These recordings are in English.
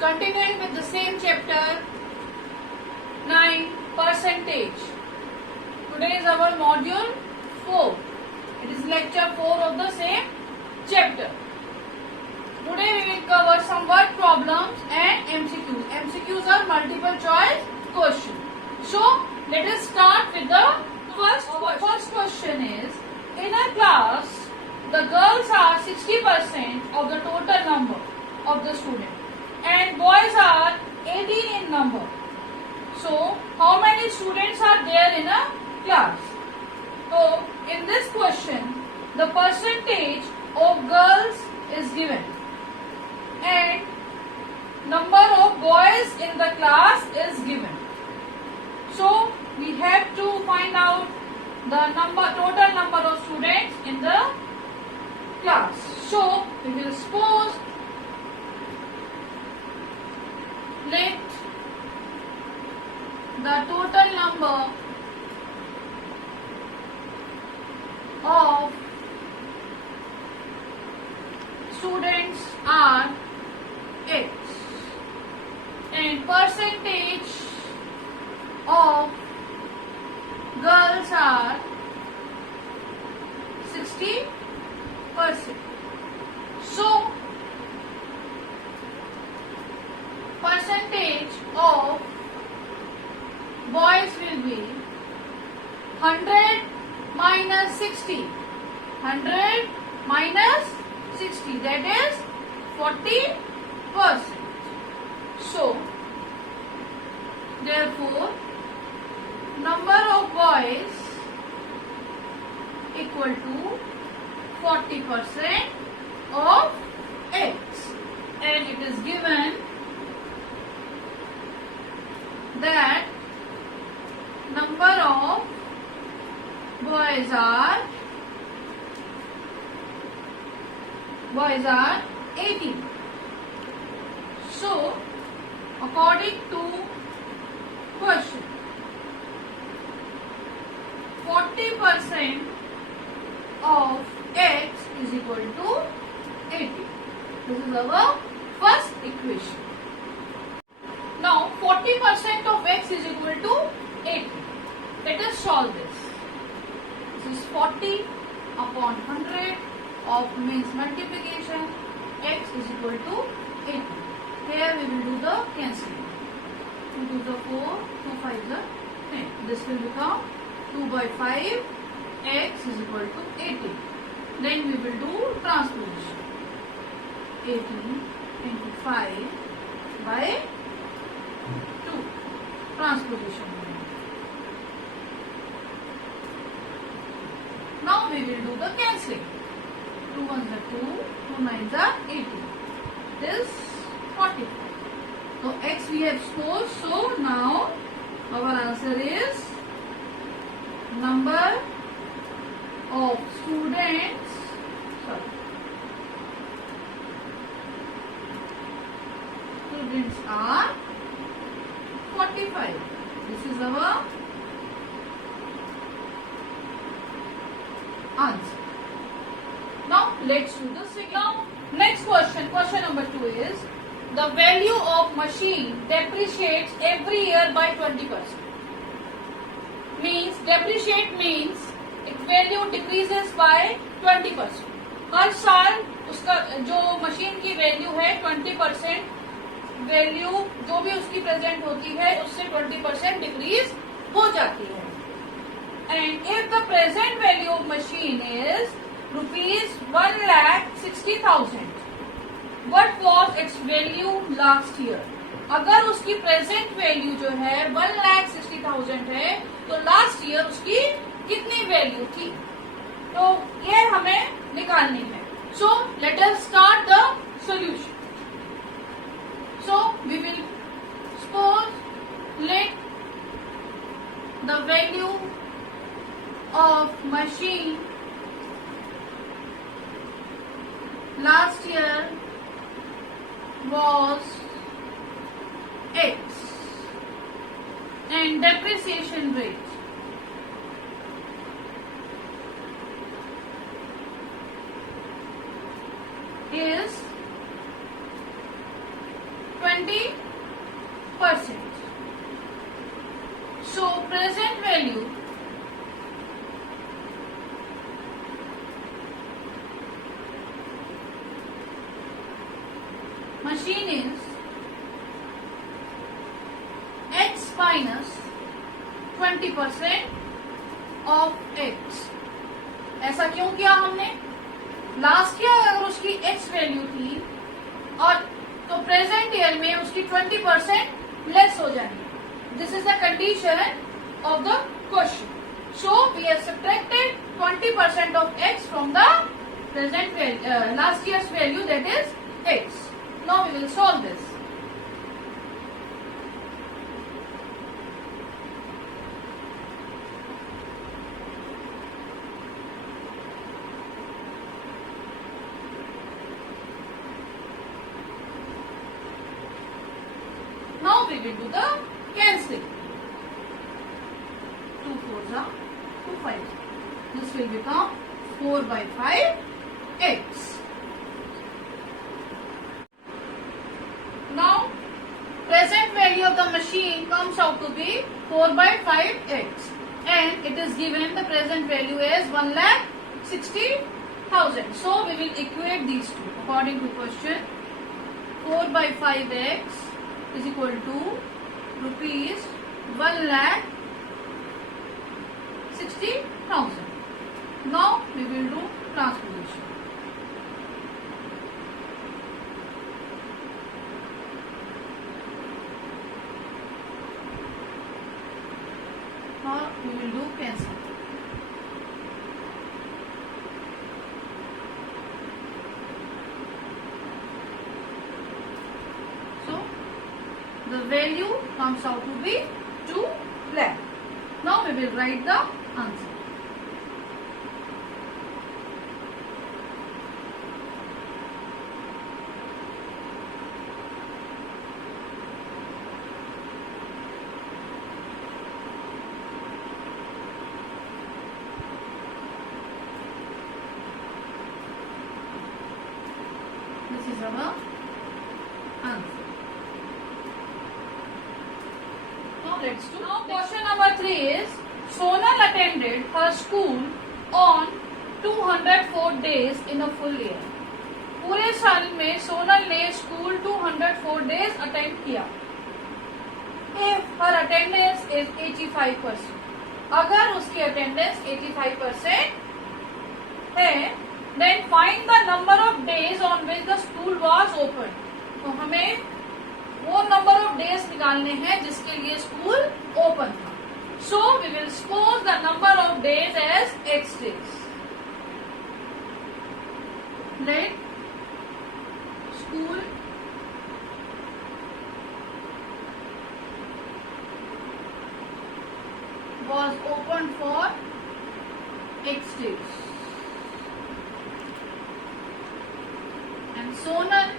Continuing with the same chapter 9, percentage. Today is our module 4. It is lecture 4 of the same chapter. Today we will cover some word problems and MCQs. MCQs are multiple choice questions. So let us start with the first question is, in a class the girls are 60% of the total number of the students and boys are 18 in number. So how many students are there in a class? So in this question the percentage of girls is given and number of boys in the class is given. So we have to find out the total number of students in the class. So we will suppose, let the total number of students are X and percentage of girls are 60%. So percentage of boys will be 100 minus 60. 100 minus 60, that is 40%. So therefore number of boys equal to 40% of X, and it is given that number of boys are 18. So according to question, 40% of X is equal to 80. This is our first equation. Now 40% of X is equal to 80. Let us solve this. This is 40 upon 100 of means multiplication. X is equal to 80. Here we will do the cancelling. 2 to the 4, 2 5 is 10. This will become 2 by 5. X is equal to 80. Then we will do transposition. 18 into 5 by 2. Transposition. Now we will do the cancelling. 2 1s are 2, 2 9s are 80. This 45. So X we have scored. So now our answer is number of students. Students are 45. This is our answer. Now let's do the second. Now next question, question number 2 is, the value of machine depreciates every year by 20%. Means depreciate means its value decreases by 20%. हर साल उसका जो machine की value है 20% value जो भी उसकी present होती है उससे 20% डिक्रीज हो जाती है. And if the present value of machine is rupees 1,60,000, what was its value last year? अगर उसकी प्रेजेंट वैल्यू जो है 1,60,000 है तो लास्ट ईयर उसकी कितनी वैल्यू थी, तो ये हमें निकालनी है. So let us start the solution. So we will suppose let the value of machine last year was X and depreciation rate is 20%. So present value machine is x minus 20% of x. ऐसा क्यों किया हमने? Last year अगर उसकी x value थी और तो present year में उसकी 20% लेस हो जाएगी. This is the condition of the question. So we have subtracted 20% of x from the present last year's value that is x. Now we will solve this. Now we will do the cancelling. 2 4s are 2 5s. This will become 4 by 5 x. Now present value of the machine comes out to be 4 by 5 x, and it is given the present value as 1,60,000. So we will equate these two according to question. 4 by 5 x is equal to rupees 1,60,000. Now we will do transposition. Now we will do cancel. So the value comes out to be 2 lakh. Now we will write the answer. This is our answer. Now let's do. Now question number 3 is Sonal attended her school on 204 days in a full year. पूरे साल में सोनल ने school 204 days attend किया. If her attendance is 85%, अगर उसकी attendance 85% है, then find the number of days on which the school was open. तो हमें वो नंबर ऑफ डेज निकालने हैं जिसके लिए स्कूल ओपन था. So we will suppose the number of days as x days. Let school was open for x days. And Sonal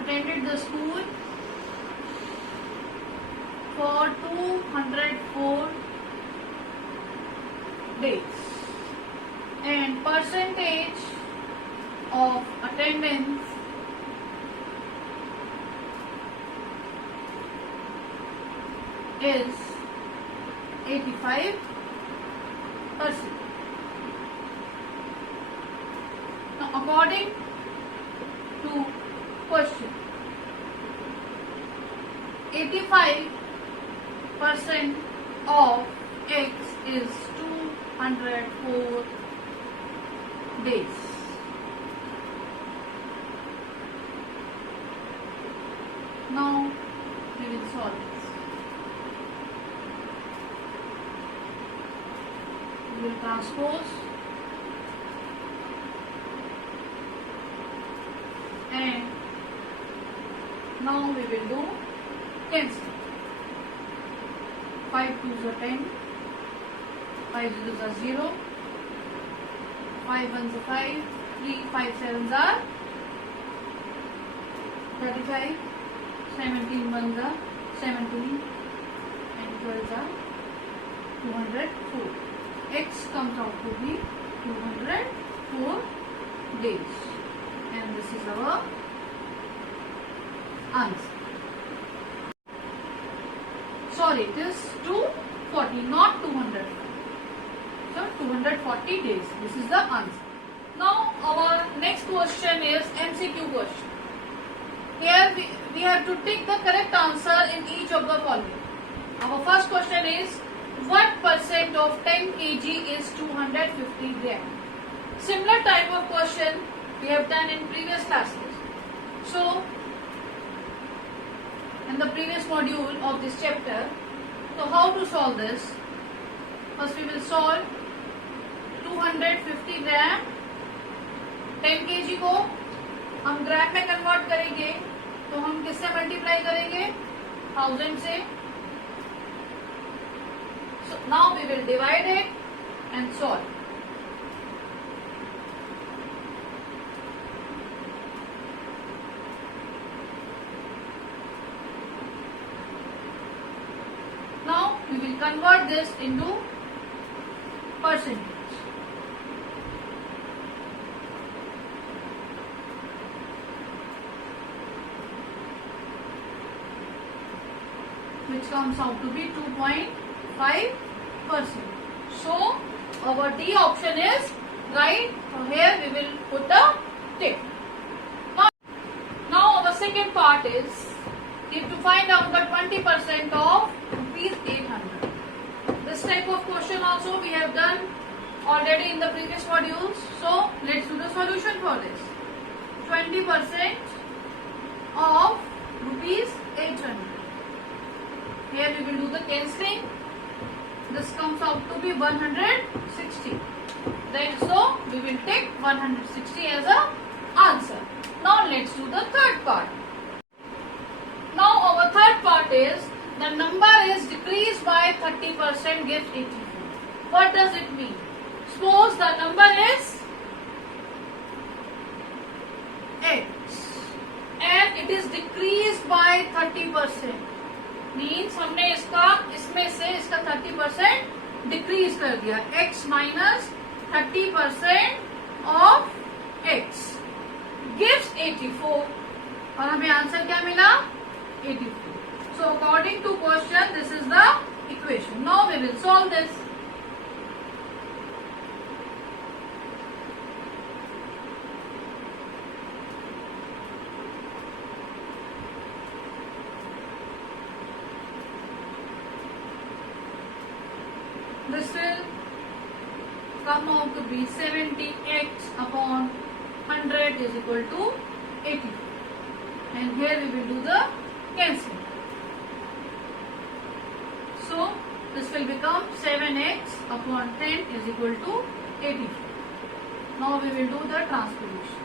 attended the school for 204 days, and percentage of attendance is 85%. Now according to question, 85% of x is 204 days. Now we will solve this. We will transpose and now we will do cancel. 5 2s are 10, 5 zeros are 0, 5 1s are 5, 3 5 7s are 35, 17 1s are 17, and 12s are 204. X comes out to be 204 days, and this is our answer. Sorry, it is 240, not 200. So 240 days. This is the answer. Now our next question is MCQ question. Here we have to take the correct answer in each of the following. Our first question is, what percent of 10 kg is 250 gram? Similar type of question we have done in previous classes. So in the previous module of this chapter, so how to solve this? First we will solve 250 gram 10 kg को हम ग्राम में convert करेंगे, तो हम किससे multiply करेंगे? 1000 से. So now we will divide it and solve. Now we will convert this into percentage. Which comes out to be 2.5%. So our D option is right. So here we will put a tick. Now our second part is we have to find out the 20% of rupees 800. This type of question also we have done already in the previous modules. So let's do the solution for this. 20% of rupees 800. Here we will do the cancelling. This comes out to be 160. Then so we will take 160 as a answer. Now let's do the third part. Now our third part is the number is decreased by 30% gives 84. What does it mean? Suppose the number is x and it is decreased by 30%. Means हमने इसमें से इसका 30% decrease कर दिया. x minus 30% of x gives 84 और हमें answer क्या मिला? 84. So according to question this is the equation. Now we will solve this. This will come out to be 70x upon 100 is equal to 80. And here we will do the cancelling. So this will become 7x upon 10 is equal to 80. Now we will do the transposition.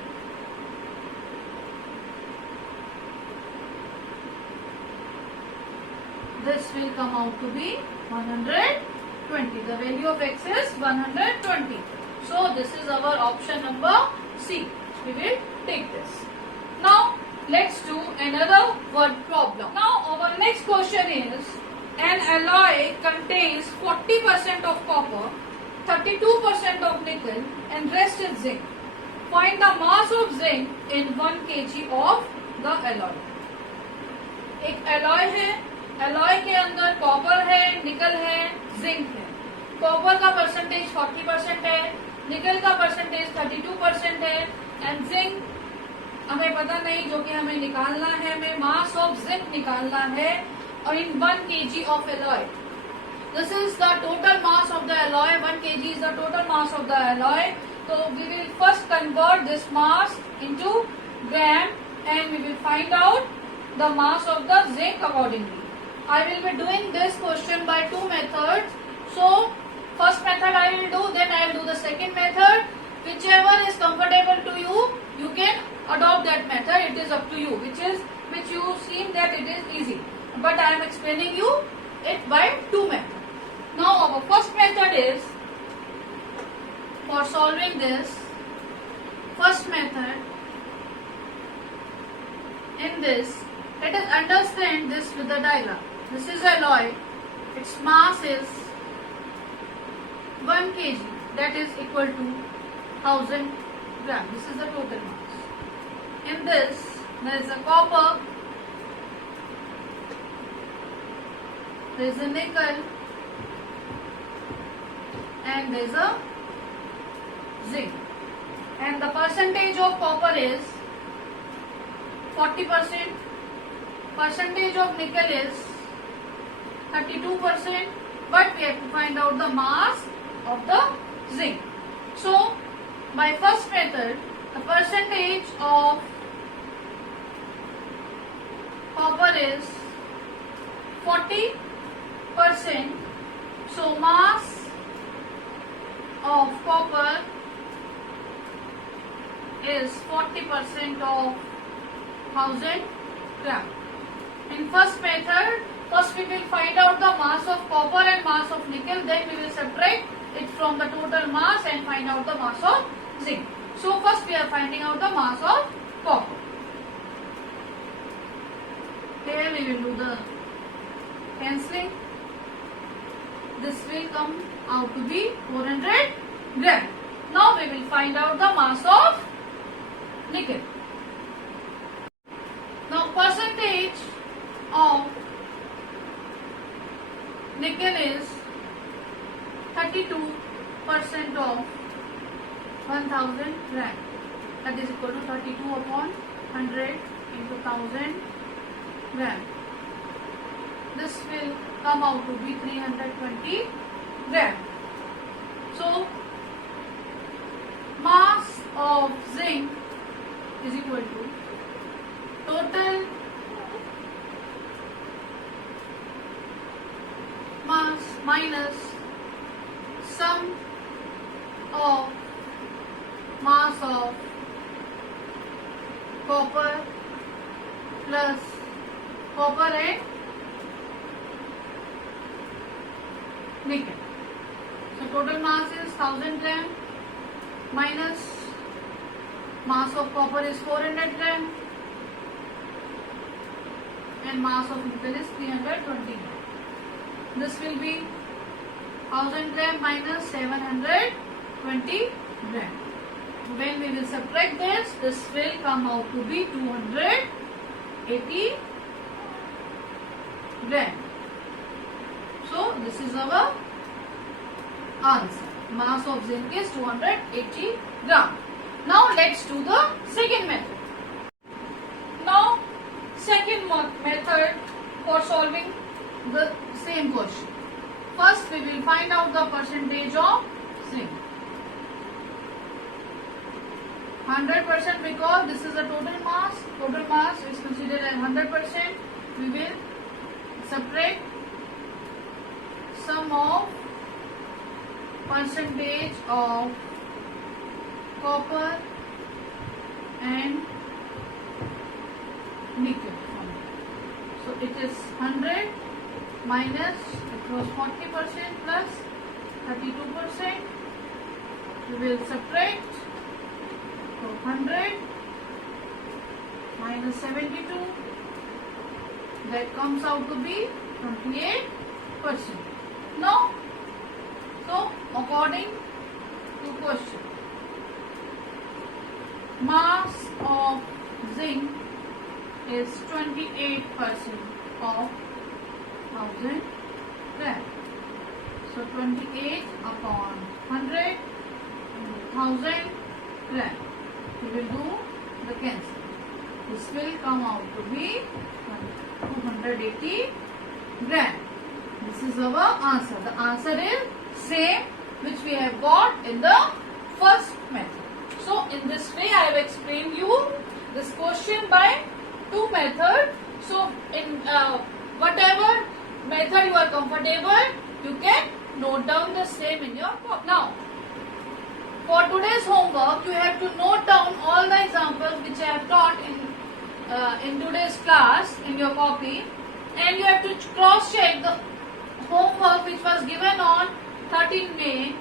This will come out to be 120. The value of x is 120. So this is our option number C. We will take this. Now let's do another word problem. Now our next question is, an alloy contains 40% of copper, 32% of nickel and rest is zinc. Find the mass of zinc in 1 kg of the alloy. एक alloy है, alloy के अंदर copper है, निकल है, zinc है. Copper का percentage 40% है, निकल का परसेंटेज 32% है एंड जिंक हमें पता नहीं, जो कि हमें निकालना है. हमें मास ऑफ जिंक निकालना है और इन 1 kg of alloy. This is the total mass of the alloy. 1 kg is the total mass of the alloy. So we will first convert this mass into gram and we will find out the mass of the zinc accordingly. I will be doing this question by two methods. So first method I will do, then I will do the second method. Whichever is comfortable to you, you can adopt that method. It is up to you. Which you seem that it is easy. But I am explaining you it by two methods. Now our first method is, for solving this, first method, in this, let us understand this with the diagram. This is alloy. Its mass is 1 kg, that is equal to 1000 gram. This is the total mass. In this, there is a copper there is a nickel, and there is a zinc. And the percentage of copper is 40%, percentage of nickel is 32%, but we have to find out the mass of the zinc. So, by first method, the percentage of copper is 40%. So, mass of copper is 40% of 1000 gram. In first method, first we will find out the mass of copper and mass of nickel, then we will separate it from the total mass and find out the mass of zinc. So first we are finding out the mass of copper. Here we will do the cancelling. This will come out to be 400 gram. Now we will find out the mass of nickel. Now percentage of nickel is 32% of 1000 gram. That is equal to 32 upon 100 into 1000 gram. This will come out to be 320 gram. So mass of zinc is equal to total mass minus sum of mass of copper plus copper and nickel. So total mass is 1000 gram minus mass of copper is 400 gram and mass of nickel is 320 gram. This will be 1000 gram minus 720 gram. When we will subtract this will come out to be 280 gram. So this is our answer. Mass of zinc is 280 gram. Now let's do the second method. Now second method for solving the same question. First we will find out the percentage of zinc. 100% because this is the total mass. Total mass is considered as 100%. We will subtract sum of percentage of copper and nickel. So it is 100 minus, it was 40% plus 32%. We will subtract. So 100 minus 72, that comes out to be 28%. Now, so according to question, mass of zinc is 28% of 1000 gram. So 28 upon 100 1000 gram. We will do the cancel. This will come out to be 280 gram. This is our answer. The answer is same which we have got in the first method. So in this way I have explained you this question by two methods. So in whatever method you are comfortable, you can note down the same in your book. Now for today's homework, you have to note down all the examples which I have taught in today's class in your copy, and you have to cross check the homework which was given on 13 May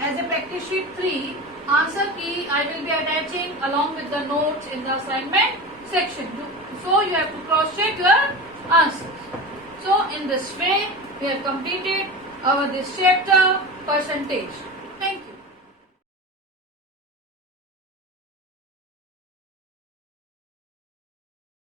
as a practice sheet 3. Answer key I will be attaching along with the notes in the assignment section. So you have to cross check your answers. So in this way we have completed our this chapter percentage.